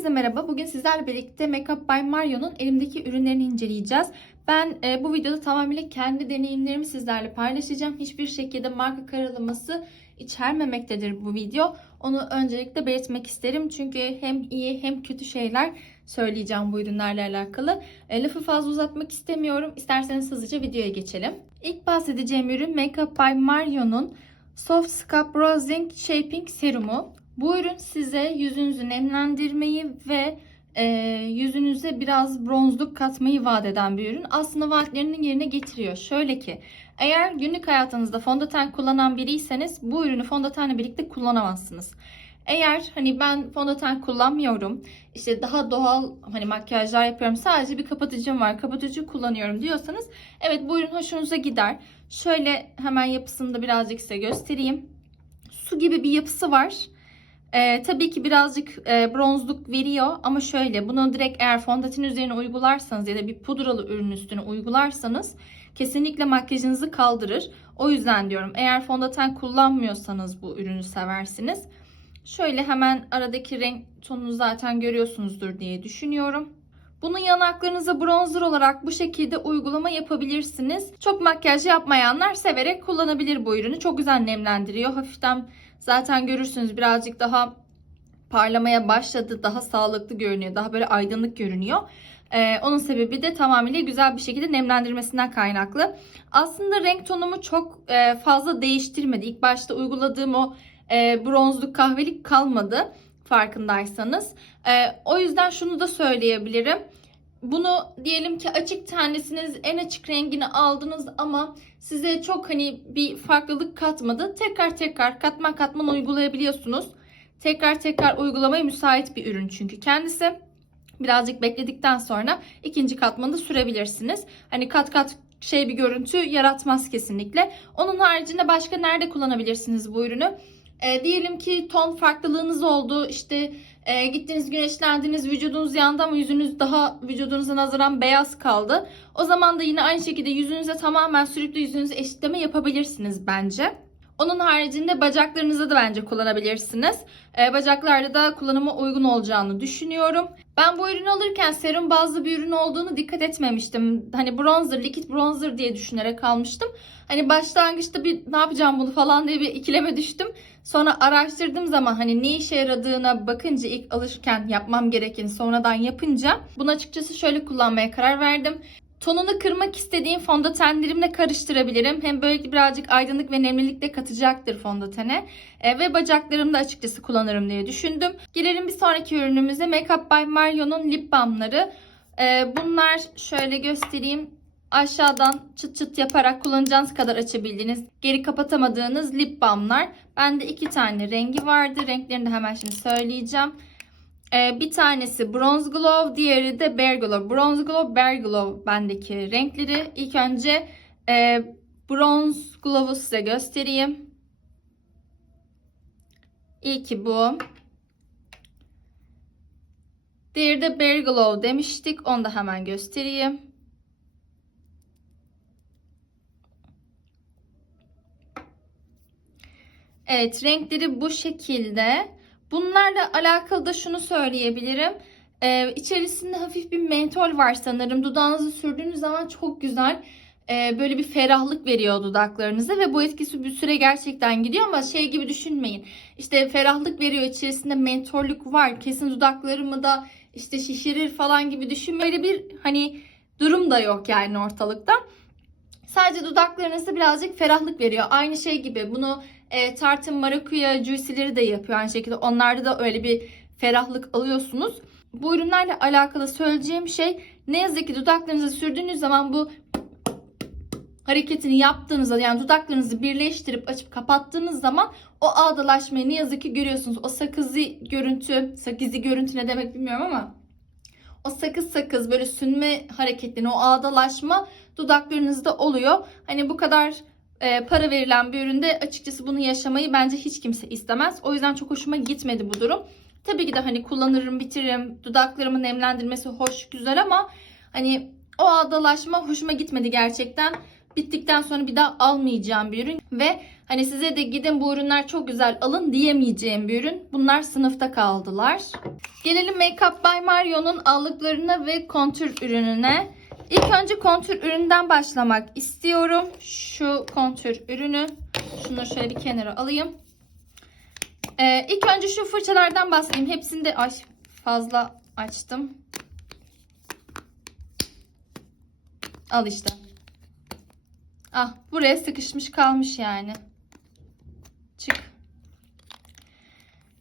Herkese merhaba. Bugün sizlerle birlikte Makeup by Mario'nun elimdeki ürünlerini inceleyeceğiz. Ben e, bu videoda tamamıyla kendi deneyimlerimi sizlerle paylaşacağım. Hiçbir şekilde marka karalaması içermemektedir bu video. Onu öncelikle belirtmek isterim. Çünkü hem iyi hem kötü şeyler söyleyeceğim bu ürünlerle alakalı. E, lafı fazla uzatmak istemiyorum. İsterseniz hızlıca videoya geçelim. İlk bahsedeceğim ürün Makeup by Mario'nun Soft Scalp Bronzing Shaping Serumu. Bu ürün size yüzünüzü nemlendirmeyi ve e, yüzünüze biraz bronzluk katmayı vaat eden bir ürün. Aslında vaatlerinin yerine getiriyor. Şöyle ki eğer günlük hayatınızda fondöten kullanan biriyseniz bu ürünü fondötenle birlikte kullanamazsınız. Eğer hani ben fondöten kullanmıyorum, işte daha doğal hani makyajlar yapıyorum, sadece bir kapatıcım var, kapatıcı kullanıyorum diyorsanız evet bu ürün hoşunuza gider. Şöyle hemen yapısını da birazcık size göstereyim. Su gibi bir yapısı var. Ee, tabii ki birazcık e, bronzluk veriyor ama şöyle bunu direkt eğer fondöten üzerine uygularsanız ya da bir pudralı ürün üstüne uygularsanız kesinlikle makyajınızı kaldırır. O yüzden diyorum eğer fondöten kullanmıyorsanız bu ürünü seversiniz. Şöyle hemen aradaki renk tonunu zaten görüyorsunuzdur diye düşünüyorum. Bunu yanaklarınıza bronzer olarak bu şekilde uygulama yapabilirsiniz. Çok makyaj yapmayanlar severek kullanabilir bu ürünü. Çok güzel nemlendiriyor. Hafiften zaten görürsünüz birazcık daha parlamaya başladı. Daha sağlıklı görünüyor. Daha böyle aydınlık görünüyor. Ee, onun sebebi de tamamıyla güzel bir şekilde nemlendirmesinden kaynaklı. Aslında renk tonumu çok e, fazla değiştirmedi. İlk başta uyguladığım o e, bronzluk kahvelik kalmadı farkındaysanız. E, o yüzden şunu da söyleyebilirim. Bunu diyelim ki açık tanesiniz en açık rengini aldınız ama size çok hani bir farklılık katmadı. Tekrar tekrar katman katman uygulayabiliyorsunuz. Tekrar tekrar uygulamaya müsait bir ürün çünkü kendisi. Birazcık bekledikten sonra ikinci katmanı da sürebilirsiniz. Hani kat kat şey bir görüntü yaratmaz kesinlikle. Onun haricinde başka nerede kullanabilirsiniz bu ürünü? E, diyelim ki ton farklılığınız oldu. İşte e, gittiniz güneşlendiniz vücudunuz yandı ama yüzünüz daha vücudunuza nazaran beyaz kaldı. O zaman da yine aynı şekilde yüzünüze tamamen sürüp de yüzünüzü eşitleme yapabilirsiniz bence. Onun haricinde bacaklarınızı da bence kullanabilirsiniz. E, bacaklarda da kullanıma uygun olacağını düşünüyorum. Ben bu ürünü alırken serum bazlı bir ürün olduğunu dikkat etmemiştim. Hani bronzer, likit bronzer diye düşünerek almıştım. Hani başlangıçta bir ne yapacağım bunu falan diye bir ikileme düştüm. Sonra araştırdığım zaman hani ne işe yaradığına bakınca ilk alırken yapmam gerekeni sonradan yapınca bunu açıkçası şöyle kullanmaya karar verdim. Tonunu kırmak istediğim fondötenlerimle karıştırabilirim. Hem böyle birazcık aydınlık ve nemlilik de katacaktır fondötene. E, ve bacaklarımda açıkçası kullanırım diye düşündüm. Gelelim bir sonraki ürünümüze. Makeup by Mario'nun lip balmları. E, bunlar şöyle göstereyim. Aşağıdan çıt çıt yaparak kullanacağınız kadar açabildiğiniz, geri kapatamadığınız lip balmlar. Bende iki tane rengi vardı. Renklerini de hemen şimdi söyleyeceğim. Ee, bir tanesi Bronze Glow, diğeri de Bare Glow. Bronze Glow, Bare Glow bendeki renkleri. İlk önce e, Bronze Glow'u size göstereyim. İlki bu. Diğeri de Bare Glow demiştik. Onu da hemen göstereyim. Evet renkleri bu şekilde. Bunlarla alakalı da şunu söyleyebilirim. Ee, içerisinde hafif bir mentol var sanırım. Dudağınızı sürdüğünüz zaman çok güzel e, böyle bir ferahlık veriyor dudaklarınıza ve bu etkisi bir süre gerçekten gidiyor ama şey gibi düşünmeyin. İşte ferahlık veriyor içerisinde mentollük var. Kesin dudaklarımı da işte şişirir falan gibi düşünmeyin. Böyle bir hani durum da yok yani ortalıkta. Sadece dudaklarınızda birazcık ferahlık veriyor. Aynı şey gibi bunu e, Tartın Marakuya Juicy'leri de yapıyor aynı şekilde. Onlarda da öyle bir ferahlık alıyorsunuz. Bu ürünlerle alakalı söyleyeceğim şey ne yazık ki dudaklarınıza sürdüğünüz zaman bu hareketini yaptığınızda yani dudaklarınızı birleştirip açıp kapattığınız zaman o ağdalaşmayı ne yazık ki görüyorsunuz. O sakızı görüntü, sakızı görüntü ne demek bilmiyorum ama o sakız sakız böyle sünme hareketini, o ağdalaşma dudaklarınızda oluyor. Hani bu kadar e, para verilen bir üründe açıkçası bunu yaşamayı bence hiç kimse istemez. O yüzden çok hoşuma gitmedi bu durum. Tabii ki de hani kullanırım, bitiririm. Dudaklarımı nemlendirmesi hoş, güzel ama hani o ağdalaşma hoşuma gitmedi gerçekten. Bittikten sonra bir daha almayacağım bir ürün ve hani size de gidin bu ürünler çok güzel alın diyemeyeceğim bir ürün. Bunlar sınıfta kaldılar. Gelelim Makeup by Mario'nun allıklarına ve kontür ürününe. İlk önce kontür üründen başlamak istiyorum. Şu kontür ürünü. Şunu şöyle bir kenara alayım. Ee, ilk önce şu fırçalardan bahsedeyim. Hepsini de ay fazla açtım. Al işte. Ah buraya sıkışmış kalmış yani.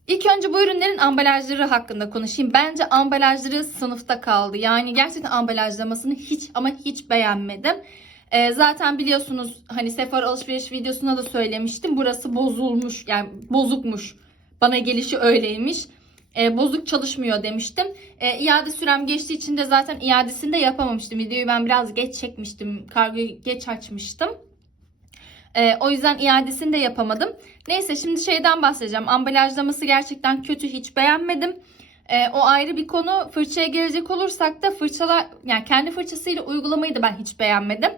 İlk önce bu ürünlerin ambalajları hakkında konuşayım. Bence ambalajları sınıfta kaldı. Yani gerçekten ambalajlamasını hiç ama hiç beğenmedim. Ee, zaten biliyorsunuz hani Sephora alışveriş videosunda da söylemiştim. Burası bozulmuş yani bozukmuş. Bana gelişi öyleymiş. Ee, bozuk çalışmıyor demiştim. Ee, iade sürem geçtiği için de zaten iadesini de yapamamıştım. Videoyu ben biraz geç çekmiştim. Kargoyu geç açmıştım. Ee, o yüzden iadesini de yapamadım. Neyse şimdi şeyden bahsedeceğim. Ambalajlaması gerçekten kötü. Hiç beğenmedim. Ee, o ayrı bir konu. Fırçaya gelecek olursak da fırçalar yani kendi fırçasıyla uygulamayı da ben hiç beğenmedim.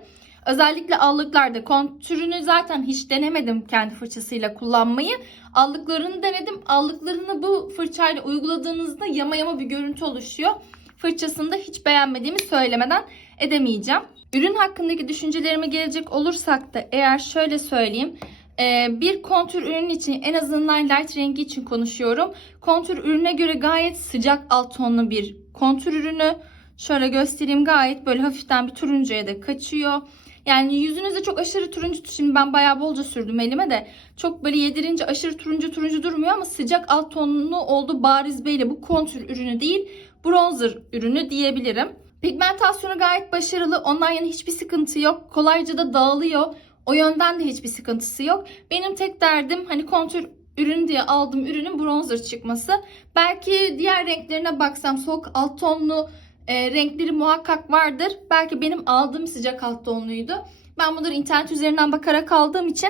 Özellikle allıklarda kontürünü zaten hiç denemedim kendi fırçasıyla kullanmayı. Allıklarını denedim. Allıklarını bu fırçayla uyguladığınızda yama yama bir görüntü oluşuyor. Fırçasını da hiç beğenmediğimi söylemeden edemeyeceğim. Ürün hakkındaki düşüncelerime gelecek olursak da eğer şöyle söyleyeyim. Ee, bir kontür ürün için en azından light rengi için konuşuyorum. Kontür ürüne göre gayet sıcak alt tonlu bir kontür ürünü. Şöyle göstereyim gayet böyle hafiften bir turuncuya da kaçıyor. Yani yüzünüzde çok aşırı turuncu şimdi ben bayağı bolca sürdüm elime de çok böyle yedirince aşırı turuncu turuncu durmuyor ama sıcak alt tonlu oldu bariz belli. Bu kontür ürünü değil bronzer ürünü diyebilirim. Pigmentasyonu gayet başarılı. Ondan yana hiçbir sıkıntı yok. Kolayca da dağılıyor. O yönden de hiçbir sıkıntısı yok. Benim tek derdim hani kontür ürün diye aldığım ürünün bronzer çıkması. Belki diğer renklerine baksam soğuk alt tonlu e, renkleri muhakkak vardır. Belki benim aldığım sıcak alt tonluydu. Ben bunları internet üzerinden bakarak aldığım için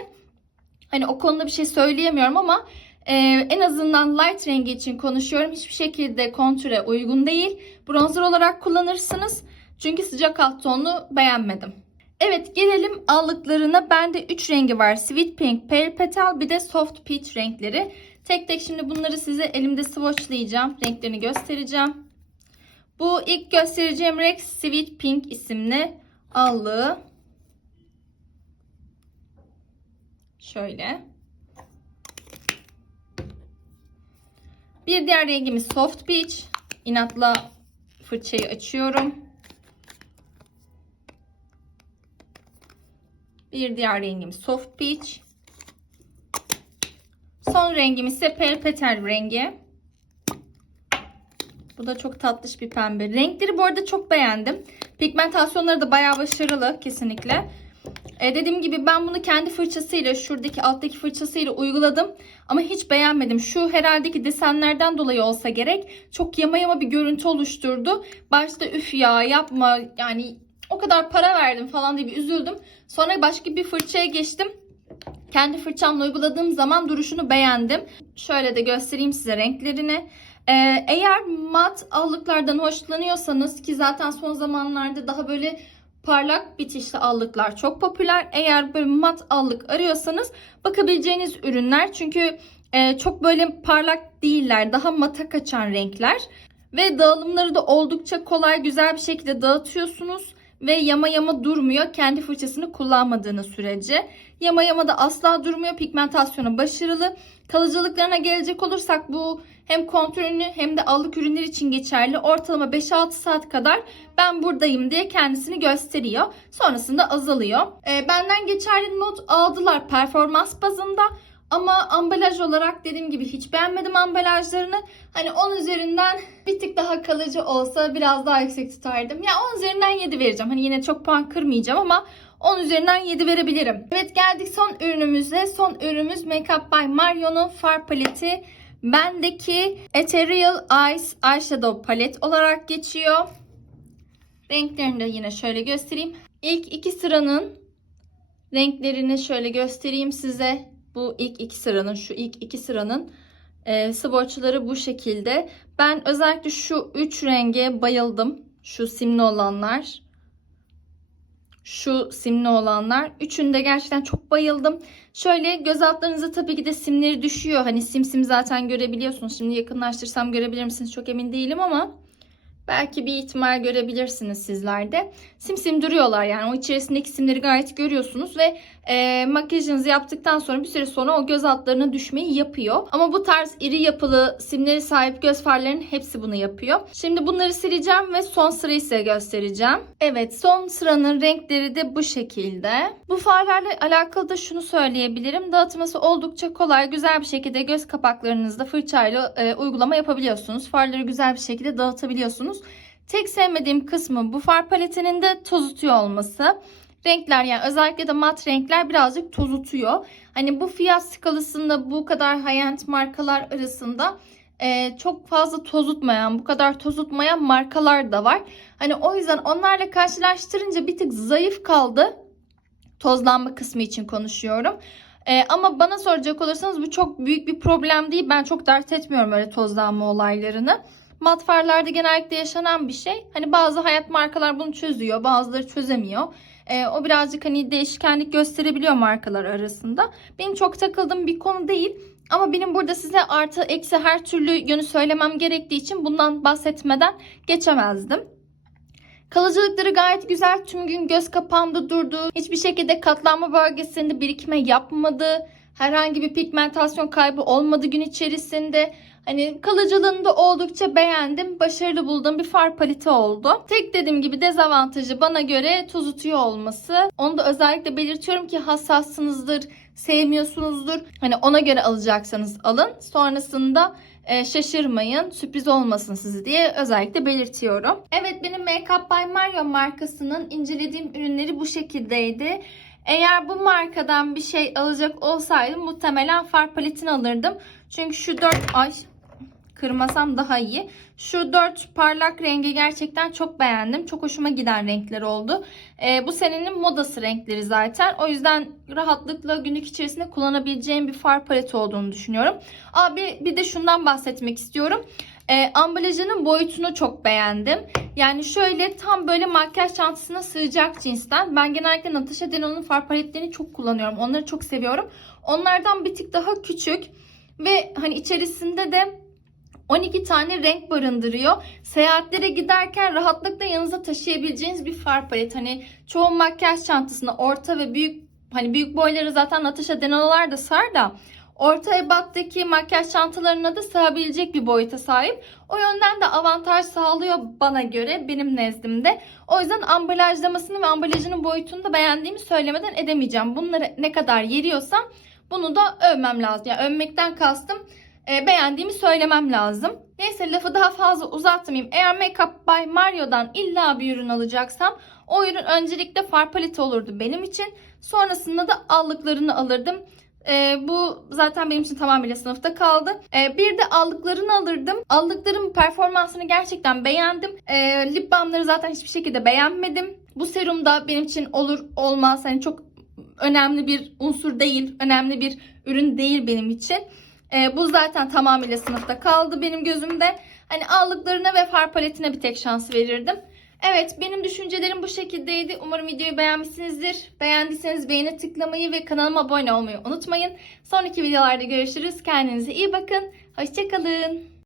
hani o konuda bir şey söyleyemiyorum ama e, en azından light rengi için konuşuyorum. Hiçbir şekilde kontüre uygun değil. Bronzer olarak kullanırsınız. Çünkü sıcak alt tonlu beğenmedim. Evet gelelim allıklarına. Bende 3 rengi var. Sweet Pink, Pale Petal bir de Soft Peach renkleri. Tek tek şimdi bunları size elimde swatchlayacağım. Renklerini göstereceğim. Bu ilk göstereceğim renk Sweet Pink isimli allığı. Şöyle. Bir diğer rengimiz Soft Peach. İnatla fırçayı açıyorum. Bir diğer rengimiz Soft Peach. Son rengimiz ise Pale Petal rengi. Bu da çok tatlış bir pembe. Renkleri bu arada çok beğendim. Pigmentasyonları da bayağı başarılı kesinlikle. E, dediğim gibi ben bunu kendi fırçasıyla şuradaki alttaki fırçasıyla uyguladım. Ama hiç beğenmedim. Şu herhaldeki desenlerden dolayı olsa gerek. Çok yama yama bir görüntü oluşturdu. Başta üf ya yapma yani o kadar para verdim falan diye bir üzüldüm. Sonra başka bir fırçaya geçtim. Kendi fırçamla uyguladığım zaman duruşunu beğendim. Şöyle de göstereyim size renklerini. Ee, eğer mat allıklardan hoşlanıyorsanız ki zaten son zamanlarda daha böyle parlak bitişli allıklar çok popüler. Eğer böyle mat allık arıyorsanız bakabileceğiniz ürünler. Çünkü e, çok böyle parlak değiller. Daha mata kaçan renkler. Ve dağılımları da oldukça kolay güzel bir şekilde dağıtıyorsunuz. Ve yama yama durmuyor kendi fırçasını kullanmadığınız sürece. Yama yama da asla durmuyor. Pigmentasyonu başarılı. Kalıcılıklarına gelecek olursak bu hem kontür ürünü hem de allık ürünler için geçerli. Ortalama 5-6 saat kadar ben buradayım diye kendisini gösteriyor. Sonrasında azalıyor. E, benden geçerli not aldılar performans bazında. Ama ambalaj olarak dediğim gibi hiç beğenmedim ambalajlarını. Hani 10 üzerinden bir tık daha kalıcı olsa biraz daha yüksek tutardım. Ya 10 üzerinden 7 vereceğim. Hani yine çok puan kırmayacağım ama 10 üzerinden 7 verebilirim. Evet geldik son ürünümüze. Son ürünümüz Makeup by Mario'nun far paleti. Bendeki Ethereal Eyes Eyeshadow palet olarak geçiyor. Renklerini de yine şöyle göstereyim. İlk iki sıranın renklerini şöyle göstereyim size. Bu ilk iki sıranın, şu ilk iki sıranın e, swatchları bu şekilde. Ben özellikle şu üç renge bayıldım. Şu simli olanlar. Şu simli olanlar. Üçünde gerçekten çok bayıldım. Şöyle göz altlarınıza tabii ki de simleri düşüyor. Hani sim sim zaten görebiliyorsunuz. Şimdi yakınlaştırsam görebilir misiniz çok emin değilim ama belki bir ihtimal görebilirsiniz sizler de. Sim sim duruyorlar yani o içerisindeki simleri gayet görüyorsunuz ve e, makyajınızı yaptıktan sonra bir süre sonra o göz altlarına düşmeyi yapıyor. Ama bu tarz iri yapılı simleri sahip göz farlarının hepsi bunu yapıyor. Şimdi bunları sileceğim ve son sırayı size göstereceğim. Evet son sıranın renkleri de bu şekilde. Bu farlarla alakalı da şunu söyleyebilirim. Dağıtması oldukça kolay. Güzel bir şekilde göz kapaklarınızda fırçayla e, uygulama yapabiliyorsunuz. Farları güzel bir şekilde dağıtabiliyorsunuz. Tek sevmediğim kısmı bu far paletinin de tozutuyor olması. Renkler yani özellikle de mat renkler birazcık tozutuyor. Hani bu fiyat skalasında bu kadar high-end markalar arasında e, çok fazla tozutmayan, bu kadar tozutmayan markalar da var. Hani o yüzden onlarla karşılaştırınca bir tık zayıf kaldı. Tozlanma kısmı için konuşuyorum. E, ama bana soracak olursanız bu çok büyük bir problem değil. Ben çok dert etmiyorum öyle tozlanma olaylarını. Mat farlarda genellikle yaşanan bir şey. Hani bazı hayat markalar bunu çözüyor, bazıları çözemiyor. E, o birazcık hani değişkenlik gösterebiliyor markalar arasında. Benim çok takıldığım bir konu değil. Ama benim burada size artı eksi her türlü yönü söylemem gerektiği için bundan bahsetmeden geçemezdim. Kalıcılıkları gayet güzel. Tüm gün göz kapağımda durdu. Hiçbir şekilde katlanma bölgesinde birikme yapmadı. Herhangi bir pigmentasyon kaybı olmadı gün içerisinde. Hani kalıcılığını da oldukça beğendim. Başarılı bulduğum bir far paleti oldu. Tek dediğim gibi dezavantajı bana göre tozutuyor olması. Onu da özellikle belirtiyorum ki hassassınızdır, sevmiyorsunuzdur. Hani ona göre alacaksanız alın. Sonrasında e, şaşırmayın, sürpriz olmasın sizi diye özellikle belirtiyorum. Evet benim Makeup by Mario markasının incelediğim ürünleri bu şekildeydi. Eğer bu markadan bir şey alacak olsaydım muhtemelen far paletini alırdım. Çünkü şu 4 ay kırmasam daha iyi. Şu 4 parlak rengi gerçekten çok beğendim. Çok hoşuma giden renkler oldu. Ee, bu senenin modası renkleri zaten. O yüzden rahatlıkla günlük içerisinde kullanabileceğim bir far paleti olduğunu düşünüyorum. Abi bir de şundan bahsetmek istiyorum. E, ambalajının boyutunu çok beğendim. Yani şöyle tam böyle makyaj çantasına sığacak cinsten. Ben genellikle Natasha Denon'un far paletlerini çok kullanıyorum. Onları çok seviyorum. Onlardan bir tık daha küçük ve hani içerisinde de 12 tane renk barındırıyor. Seyahatlere giderken rahatlıkla yanınıza taşıyabileceğiniz bir far palet. Hani çoğu makyaj çantasına orta ve büyük hani büyük boyları zaten Natasha Denon'lar da sar da orta ebattaki makyaj çantalarına da sığabilecek bir boyuta sahip. O yönden de avantaj sağlıyor bana göre benim nezdimde. O yüzden ambalajlamasını ve ambalajının boyutunu da beğendiğimi söylemeden edemeyeceğim. Bunları ne kadar yeriyorsam bunu da övmem lazım. Yani övmekten kastım e, beğendiğimi söylemem lazım. Neyse lafı daha fazla uzatmayayım. Eğer Makeup by Mario'dan illa bir ürün alacaksam o ürün öncelikle far paleti olurdu benim için. Sonrasında da allıklarını alırdım. E, bu zaten benim için tamamıyla sınıfta kaldı. E, bir de allıklarını alırdım. Allıkların performansını gerçekten beğendim. E, lip balmları zaten hiçbir şekilde beğenmedim. Bu serum da benim için olur olmaz. Hani çok önemli bir unsur değil. Önemli bir ürün değil benim için. E, bu zaten tamamıyla sınıfta kaldı benim gözümde. Hani allıklarına ve far paletine bir tek şans verirdim. Evet benim düşüncelerim bu şekildeydi. Umarım videoyu beğenmişsinizdir. Beğendiyseniz beğeni tıklamayı ve kanalıma abone olmayı unutmayın. Sonraki videolarda görüşürüz. Kendinize iyi bakın. Hoşçakalın.